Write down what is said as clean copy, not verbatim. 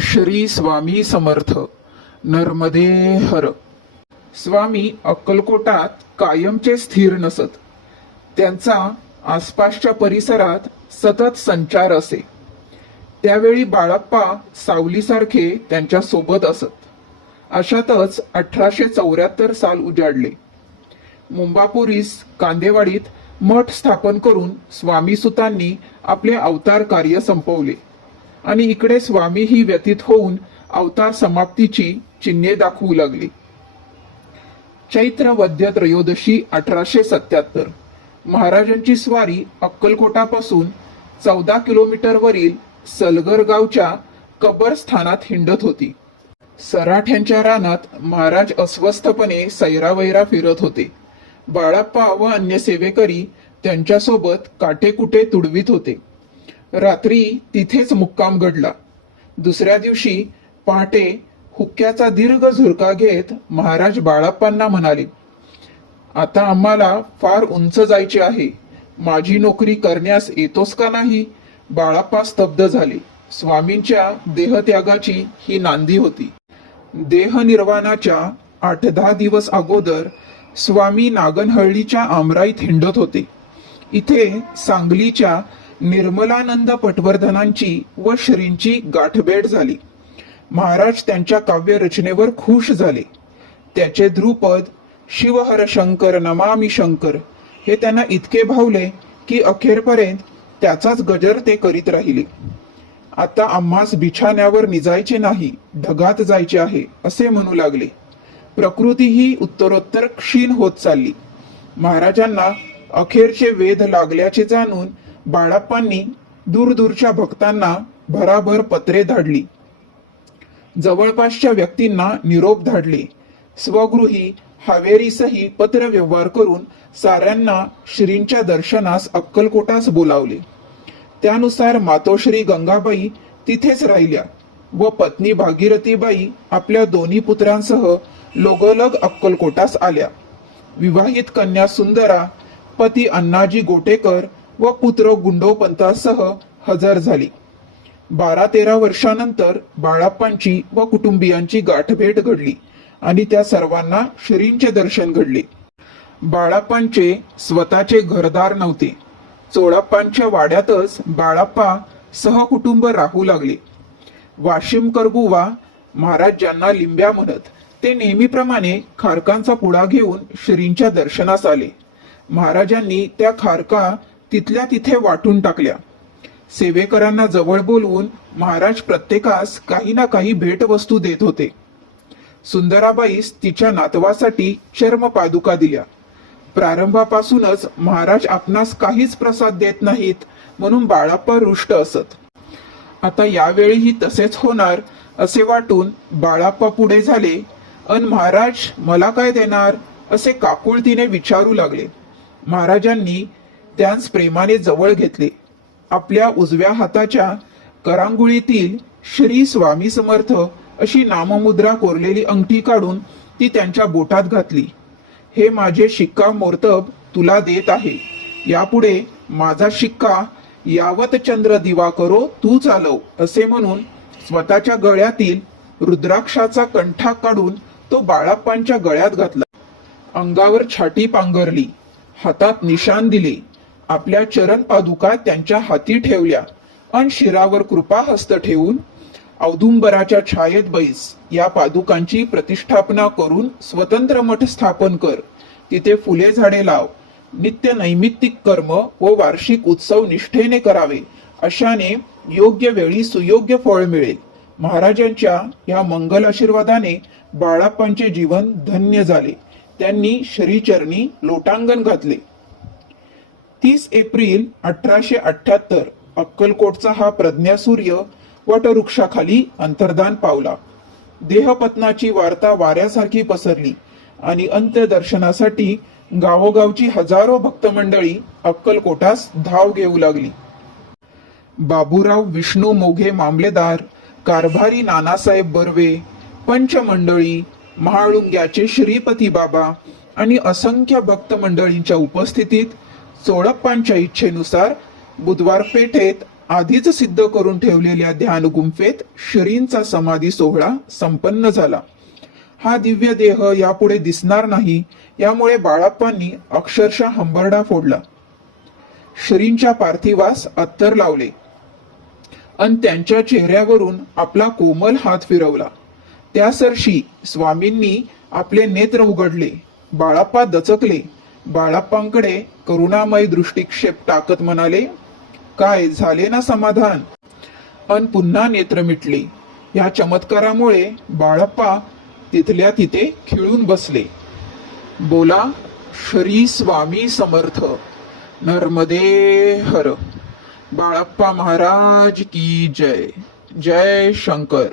श्री स्वामी समर्थ. नर्मदे हर. स्वामी अक्कलकोटात कायमचे स्थिर नसत. त्यांचा आसपासच्या परिसरात सतत संचार असे. त्यावेळी बाळप्पा सावलीसारखे त्यांच्या सोबत असत. अशातच 1874 साल उजाडले. मुंबापुरीस कांदेवाडीत मठ स्थापन करून स्वामीसुतांनी आपले अवतार कार्य संपवले आणि इकडे स्वामीही व्यतीत होऊन अवतार समाप्तीची चिन्हे दाखवू लागली. चैत्र वद्य त्रयोदशी 1877 महाराजांची स्वारी अक्कलकोटापासून 14 किलोमीटरवरील सलगर गावच्या कबरस्थानात हिंडत होती. सराठ्यांच्या रानात महाराज अस्वस्थपणे सैरावैरा फिरत होते. बाळप्पा व अन्य सेवेकरी त्यांच्यासोबत काटेकुटे तुडवीत होते. रात्री तिथेच मुक्काम घडला. दुसऱ्या दिवशी पहाटे हुक्क्याचा दीर्घ झुरका घेत महाराज बाळप्पांना म्हणाले, आता आम्हाला फार उंच जायचे आहे. माझी नोकरी करण्यास येतोस का नाही? बाळप्पा स्तब्ध झाले. स्वामींच्या देहत्यागाची ही नांदी होती. देहनिर्वाणाच्या 8-10 दिवस अगोदर स्वामी नागनहळ्ळीच्या आमराईत हिंडत होते. इथे सांगलीच्या निर्मलानंद पटवर्धनांची व श्रींची गाठभेट झाली. महाराज त्यांच्या काव्य रचनेवर खुश झाले. त्याचे ध्रुपद शिवहर शंकर नमामि शंकर हे त्यांना इतके भावले की अखेरपर्यंत त्याचाच गजर ते करीत राहिले. आता आम्हास बिछाण्यावर निजायचे नाही, ढगात जायचे आहे असे म्हणू लागले. प्रकृतीही उत्तरोत्तर क्षीण होत चालली. महाराजांना अखेरचे वेध लागल्याचे जाणून बाळप्पांनी दूरदूरच्या भक्तांना भराभर पत्रे धाडली. जवळपासच्या व्यक्तींना निरोप धाडले. स्वगृही हावेरीसही पत्र व्यवहार करून साऱ्यांना श्रींच्या दर्शनास अक्कलकोटास बोलावले. त्यानुसार मातोश्री गंगाबाई तिथेच राहिल्या व पत्नी भागीरथीबाई आपल्या दोन्ही पुत्रांसह लोगोलग अक्कलकोटास आल्या. विवाहित कन्या सुंदरा पती अण्णाजी गोटेकर व पुत्र गुंडोपंतासह हजर झाली. 12-13 वर्षानंतर बाळप्पांची व कुटुंबियांची गाठभेट घडली आणि त्या सर्वांना श्रींचे दर्शन घडले. बाळप्पांचे स्वतःचे घरदार नव्हते. चोळप्पांच्या वाड्यातच बाळप्पा सहकुटुंब राहू लागले. वाशिमकर बुवा महाराज ज्यांना लिंब्या म्हणत ते नेहमीप्रमाणे खारकांचा पुडा घेऊन श्रींच्या दर्शनास आले. महाराजांनी त्या खारका तिथल्या तिथे वाटून टाकल्या. सेवेकरांना जवळ बोलवून महाराज प्रत्येकास काही ना काही भेटवस्तू देत होते. सुंदराबाईस तिच्या नातवासाठी चर्म पादुका दिल्या. प्रारंभापासूनच महाराज आपणास काहीच प्रसाद देत नाहीत म्हणून बाळप्पा रुष्ट असत. आता यावेळीही तसेच होणार असे वाटून बाळप्पा पुढे झाले अन महाराज मला काय देणार असे काकुळतीने विचारू लागले. महाराजांनी त्यांस प्रेमाने जवळ घेतले. आपल्या उजव्या हाताच्या करांगुळीतील श्री स्वामी समर्थ अशी नाममुद्रा कोरलेली अंगठी काढून ती त्यांच्या बोटात घातली. हे माझे शिक्का मोर्तब तुला देत आहे. यापुढे माझा शिक्का यावत चंद्र दिवा करो तू चालव असे म्हणून स्वतःच्या गळ्यातील रुद्राक्षाचा कंठा काढून तो बाळप्पांच्या गळ्यात घातला. अंगावर छाटी पांघरली, हातात निशाण दिले. आपल्या चरण पादुका त्यांच्या हाती ठेवल्या अन शिरावर कृपाहस्त ठेवून औदुंबराच्या छायेत बैस या पादुकांची प्रतिष्ठापना करून स्वतंत्र मठ स्थापन कर. तिथे फुले झाडे लाव. नित्य नैमित्तिक कर्म व वार्षिक उत्सव निष्ठेने करावे. अशाने योग्य वेळी सुयोग्य फळ मिळेल. महाराजांच्या या मंगल आशीर्वादाने बाळप्पांचे जीवन धन्य झाले. त्यांनी श्रीचरणी लोटांगण घातले. 30 एप्रिल 1878 अक्कलकोटचा हा प्रज्ञासूर्य वटवृक्षाखाली अंतर्धान पावला. देहपतनाची वार्ता वाऱ्यासारखी पसरली आणि अंत्यदर्शनासाठी गावोगावची हजारो भक्तमंडळी अक्कलकोटास धाव घेऊ लागली. बाबूराव विष्णू मोघे मामलेदार, कारभारी नानासाहेब बर्वे, पंचमंडळी, महाळुंग्याचे श्रीपती बाबा आणि असंख्य भक्तमंडळींच्या उपस्थितीत चोळप्पांच्या इच्छेनुसार बुधवार पेठेत आधीच सिद्ध करून ठेवलेल्या ध्यान गुंफेत श्रींचा समाधी सोहळा संपन्न झाला. हा दिव्य देह यापुढे दिसणार नाही यामुळे बाळाप्पांनी अक्षरशः हंबरडा फोडला. श्रींच्या पार्थिवास अत्तर लावले अन त्यांच्या चेहऱ्यावरून आपला कोमल हात फिरवला. त्यासरशी स्वामींनी आपले नेत्र उघडले. बाळाप्पा दचकले. बाळाप्पांकडे करुणामय दृष्टिक्षेप टाकत म्हणाले, काय झाले ना समाधान? अन पुन्हा नेत्र मिटले. या चमत्कारामुळे बाळाप्पा तिथल्या तिथे खिळून बसले. बोला श्री स्वामी समर्थ. नर्मदे हर. बाळाप्पा महाराज की जय. जय शंकर.